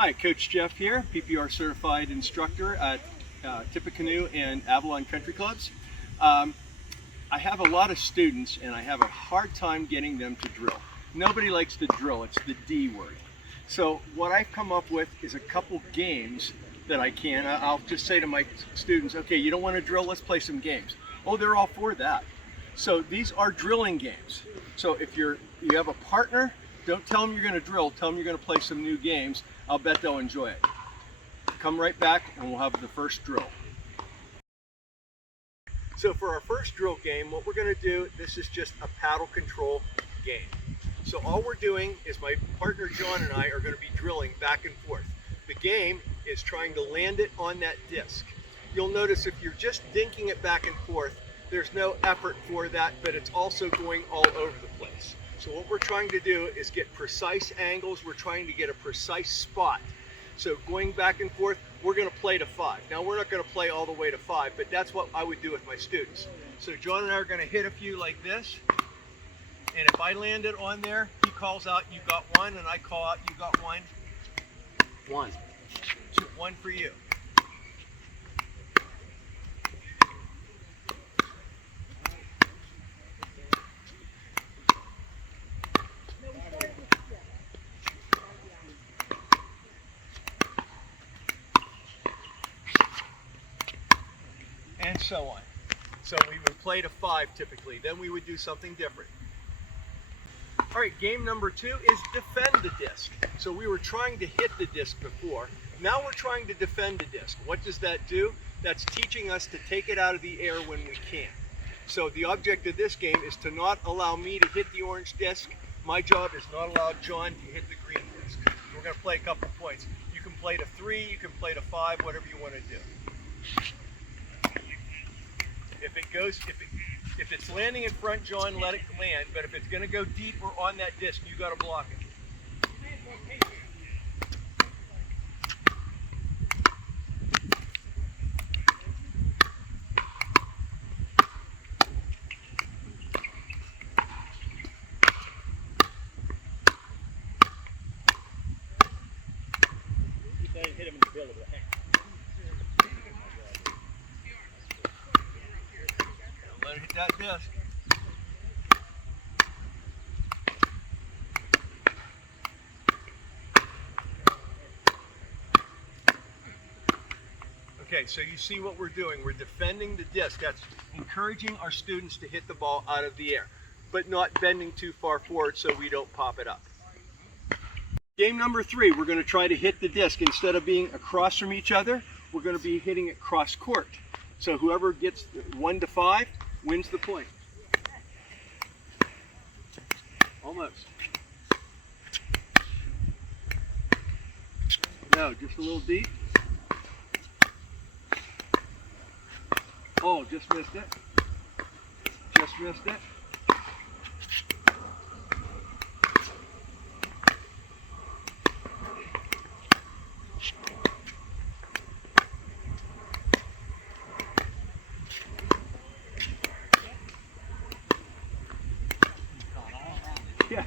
Hi, Coach Jeff here, PPR certified instructor at Tippecanoe and Avalon Country Clubs. I have a lot of students and I have a hard time getting them to drill. Nobody likes to drill, it's the D word. So what I've come up with is a couple games that I'll just say to my students, okay, you don't want to drill, let's play some games. Oh, they're all for that. So these are drilling games. So if you have a partner, don't tell them you're going to drill, tell them you're going to play some new games. I'll bet they'll enjoy it. Come right back and we'll have the first drill. So for our first drill game, what we're going to do, this is just a paddle control game. So all we're doing is my partner John and I are going to be drilling back and forth. The game is trying to land it on that disc. You'll notice if you're just dinking it back and forth, there's no effort for that, but it's also going all over the place. So what we're trying to do is get precise angles. We're trying to get a precise spot. So going back and forth, we're going to play to 5. Now we're not going to play all the way to 5, but that's what I would do with my students. So John and I are going to hit a few like this. And if I land it on there, he calls out, you got one, and I call out, you got one. One. Two, one for you. And so on. So we would play to 5 typically, then we would do something different. All right, game number 2 is defend the disc. So we were trying to hit the disc before, now we're trying to defend the disc. What does that do? That's teaching us to take it out of the air when we can. So the object of this game is to not allow me to hit the orange disc. My job is not allow John to hit the green disc. We're going to play a couple points. You can play to 3, you can play to 5, whatever you want to do. If it's landing in front, John, let it land. But if it's going to go deep or on that disc, you got to block it. Hit him in the bill of the head. Let it hit that disc. Okay, so you see what we're doing. We're defending the disc. That's encouraging our students to hit the ball out of the air, but not bending too far forward so we don't pop it up. Game number 3, we're going to try to hit the disc. Instead of being across from each other, we're going to be hitting it cross court. So whoever gets 1 to 5 wins the point. Almost. No, just a little deep. Oh, just missed it. Just missed it. Yeah.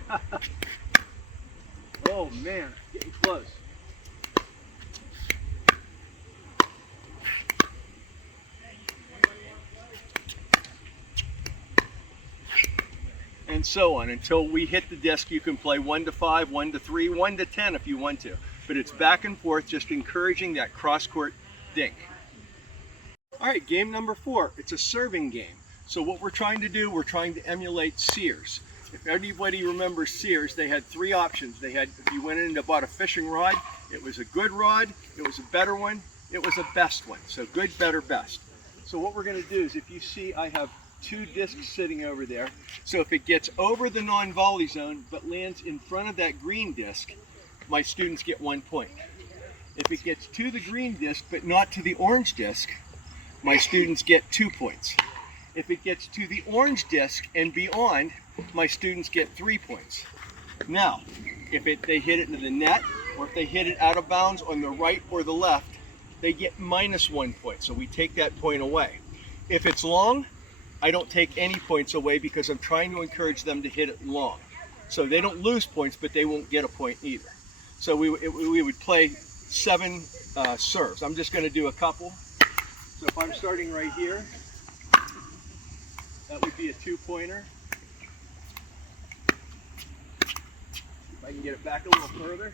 Oh man, getting close. And so on until we hit the disc. You can play 1 to 5, 1 to 3, 1 to 10 if you want to. But it's back and forth, just encouraging that cross-court dink. All right, game number 4. It's a serving game. So what we're trying to do, we're trying to emulate Sears. If anybody remembers Sears, they had 3 options. They had, if you went in and bought a fishing rod, it was a good rod, it was a better one, it was a best one. So good, better, best. So what we're going to do is, if you see, I have 2 discs sitting over there. So if it gets over the non-volley zone but lands in front of that green disc, my students get 1 point. If it gets to the green disc but not to the orange disc, my students get 2 points. If it gets to the orange disc and beyond, my students get 3 points. Now, if they hit it into the net, or if they hit it out of bounds on the right or the left, they get -1 point. So we take that point away. If it's long, I don't take any points away because I'm trying to encourage them to hit it long. So they don't lose points, but they won't get a point either. So we would play 7 serves. I'm just going to do a couple. So if I'm starting right here, that would be a 2-pointer. If I can get it back a little further,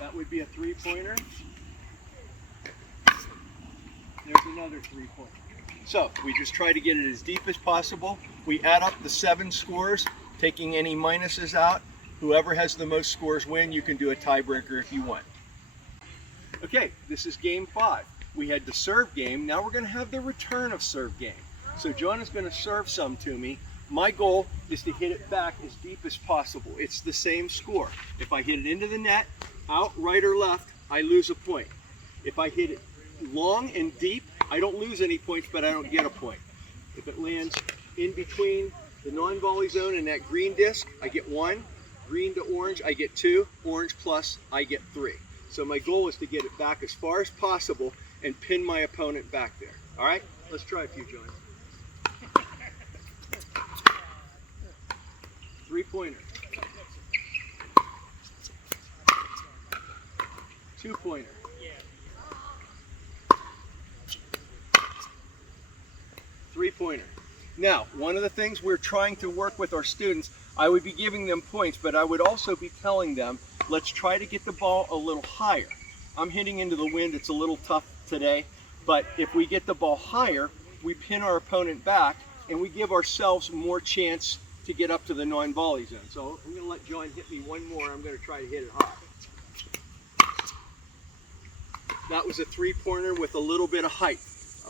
that would be a 3-pointer. There's another 3-pointer. So we just try to get it as deep as possible. We add up the 7 scores, taking any minuses out. Whoever has the most scores win. You can do a tiebreaker if you want. Okay, this is game 5. We had the serve game. Now we're going to have the return of serve game. So John is going to serve some to me. My goal is to hit it back as deep as possible. It's the same score. If I hit it into the net, out, right, or left, I lose a point. If I hit it long and deep, I don't lose any points, but I don't get a point. If it lands in between the non-volley zone and that green disc, I get 1. Green to orange, I get 2. Orange plus, I get 3. So my goal is to get it back as far as possible and pin my opponent back there. All right, let's try a few, John. 3-pointer. 2-pointer. 3-pointer. Now, one of the things we're trying to work with our students, I would be giving them points, but I would also be telling them, let's try to get the ball a little higher. I'm hitting into the wind, it's a little tough today, but if we get the ball higher, we pin our opponent back and we give ourselves more chance to get up to the non-volley zone. So I'm going to let John hit me one more. I'm going to try to hit it high. That was a 3-pointer with a little bit of height.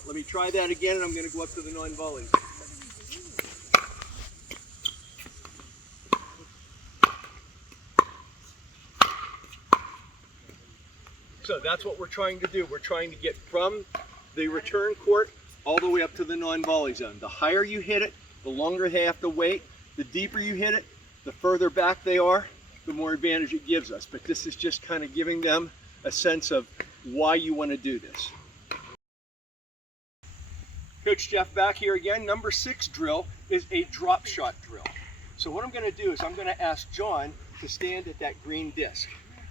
Let me try that again, and I'm going to go up to the non-volley zone. So that's what we're trying to do. We're trying to get from the return court all the way up to the non-volley zone. The higher you hit it, the longer they have to wait. The deeper you hit it, the further back they are, the more advantage it gives us. But this is just kind of giving them a sense of why you want to do this. Coach Jeff back here again. Number 6 drill is a drop shot drill. So what I'm going to do is I'm going to ask John to stand at that green disc.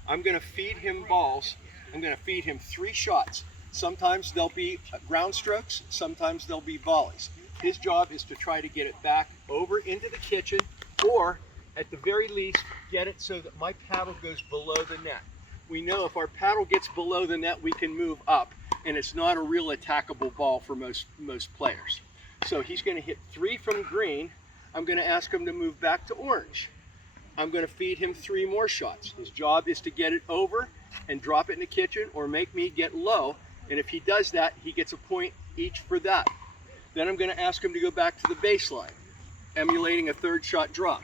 I'm going to feed him balls. I'm going to feed him 3 shots. Sometimes they'll be ground strokes, sometimes they'll be volleys. His job is to try to get it back over into the kitchen, or at the very least, get it so that my paddle goes below the net. We know if our paddle gets below the net, we can move up, and it's not a real attackable ball for most players. So he's going to hit 3 from green. I'm going to ask him to move back to orange. I'm going to feed him 3 more shots. His job is to get it over and drop it in the kitchen or make me get low, and if he does that, he gets a point each for that. Then I'm going to ask him to go back to the baseline, emulating a 3rd shot drop.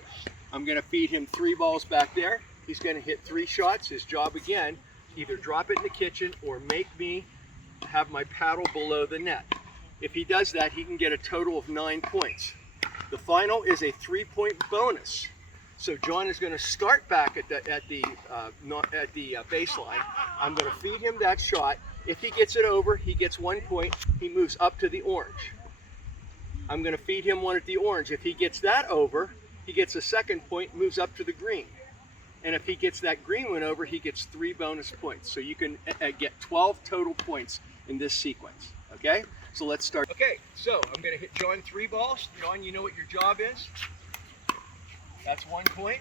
I'm going to feed him 3 balls back there. He's going to hit 3 shots. His job again, either drop it in the kitchen or make me have my paddle below the net. If he does that, he can get a total of 9 points. The final is a 3-point bonus. So John is going to start back at the baseline. I'm going to feed him that shot. If he gets it over, he gets 1 point. He moves up to the orange. I'm going to feed him 1 at the orange. If he gets that over, he gets a 2nd point, moves up to the green. And if he gets that green one over, he gets 3 bonus points. So you can get 12 total points in this sequence. Okay? So let's start. Okay, so I'm going to hit John 3 balls. John, you know what your job is? That's 1 point.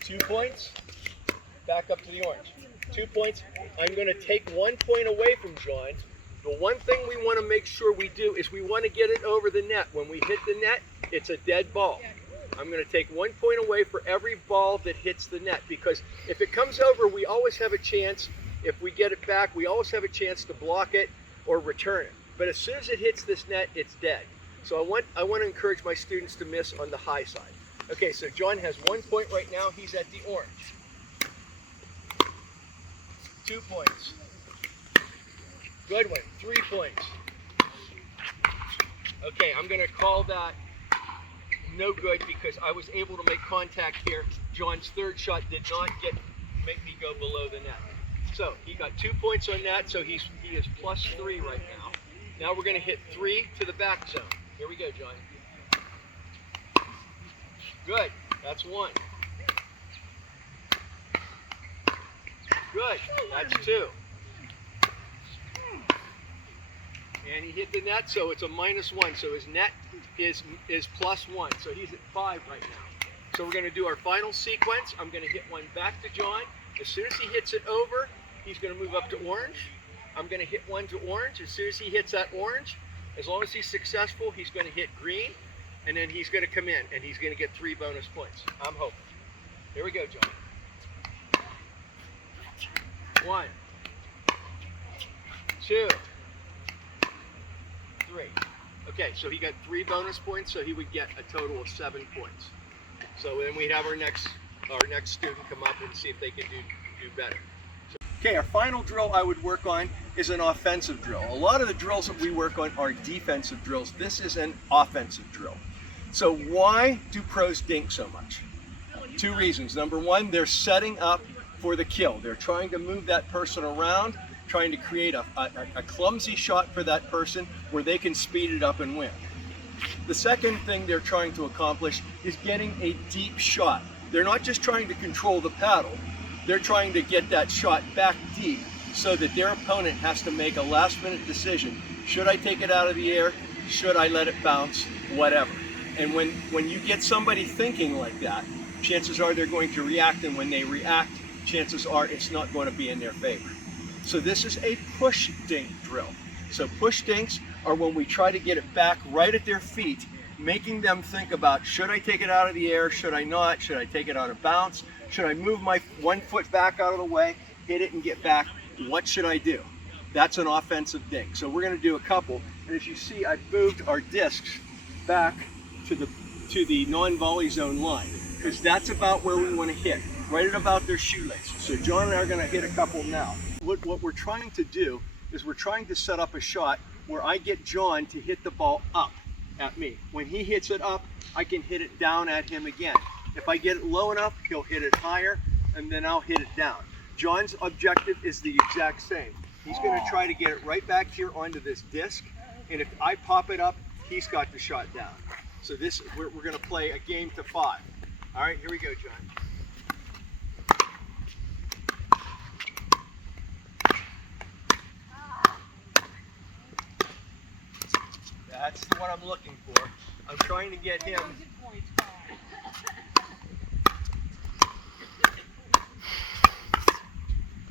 2 points. Back up to the orange. 2 points. I'm going to take 1 point away from John. The one thing we want to make sure we do is we want to get it over the net. When we hit the net, it's a dead ball. I'm going to take 1 point away for every ball that hits the net, because if it comes over, we always have a chance. If we get it back, we always have a chance to block it or return it. But as soon as it hits this net, it's dead. So I want to encourage my students to miss on the high side. Okay, so John has 1 point right now. He's at the orange. 2 points. Good one. 3 points. Okay, I'm going to call that no good because I was able to make contact here. John's 3rd shot did not make me go below the net. So he got 2 points on that, so he is +3 right now. Now we're going to hit 3 to the back zone. Here we go, John. Good. That's 1. Good. That's 2. And he hit the net, so it's a -1. So his net is +1. So he's at 5 right now. So we're going to do our final sequence. I'm going to hit one back to John. As soon as he hits it over, he's going to move up to orange. I'm going to hit one to orange. As soon as he hits that orange, as long as he's successful, he's going to hit green. And then he's going to come in, and he's going to get 3 bonus points. I'm hoping. Here we go, John. 1, 2, 3. Okay, so he got 3 bonus points, so he would get a total of 7 points. So then we'd have our next student come up and see if they can do better. Okay, our final drill I would work on is an offensive drill. A lot of the drills that we work on are defensive drills. This is an offensive drill. So why do pros dink so much? 2 reasons. Number 1, they're setting up for the kill. They're trying to move that person around, trying to create a clumsy shot for that person where they can speed it up and win. The second thing they're trying to accomplish is getting a deep shot. They're not just trying to control the paddle, they're trying to get that shot back deep so that their opponent has to make a last-minute decision. Should I take it out of the air? Should I let it bounce? Whatever. And when you get somebody thinking like that, chances are they're going to react, and when they react, chances are it's not going to be in their favor. So this is a push dink drill. So push dinks are when we try to get it back right at their feet, making them think about, should I take it out of the air? Should I not? Should I take it on a bounce? Should I move my 1 foot back out of the way, hit it and get back? What should I do? That's an offensive dink. So we're going to do a couple. And as you see, I've moved our discs back to the non-volley zone line, because that's about where we want to hit, right at about their shoelaces. So John and I are going to hit a couple now. What we're trying to do is we're trying to set up a shot where I get John to hit the ball up at me. When he hits it up, I can hit it down at him again. If I get it low enough, he'll hit it higher, and then I'll hit it down. John's objective is the exact same. He's going to try to get it right back here onto this disc, and if I pop it up, he's got the shot down. So this, we're going to play a game to 5. All right, here we go, John. That's the one I'm looking for. I'm trying to get him.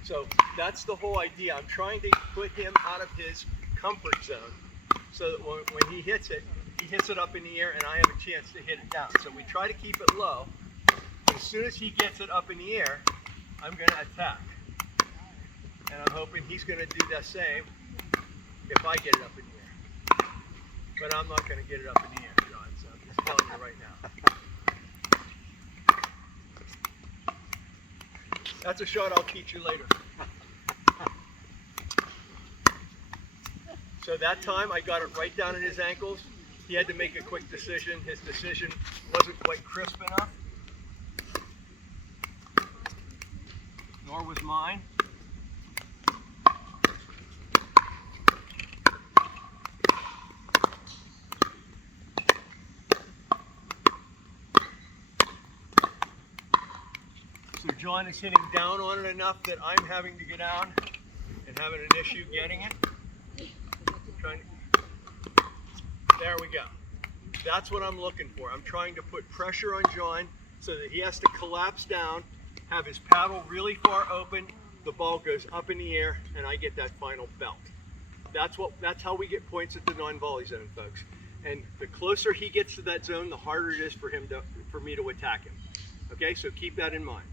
So that's the whole idea. I'm trying to put him out of his comfort zone so that when he hits it up in the air and I have a chance to hit it down. So we try to keep it low. As soon as he gets it up in the air, I'm going to attack. And I'm hoping he's going to do the same if I get it up in the air. But I'm not going to get it up in the air, John, so I'm just telling you right now. That's a shot I'll teach you later. So that time I got it right down in his ankles. He had to make a quick decision. His decision wasn't quite crisp enough. Nor was mine. So John is hitting down on it enough that I'm having to get down and having an issue getting it. There we go. That's what I'm looking for. I'm trying to put pressure on John so that he has to collapse down, have his paddle really far open, the ball goes up in the air, and I get that final belt. That's how we get points at the non-volley zone, folks. And the closer he gets to that zone, the harder it is for me to attack him. Okay, so keep that in mind.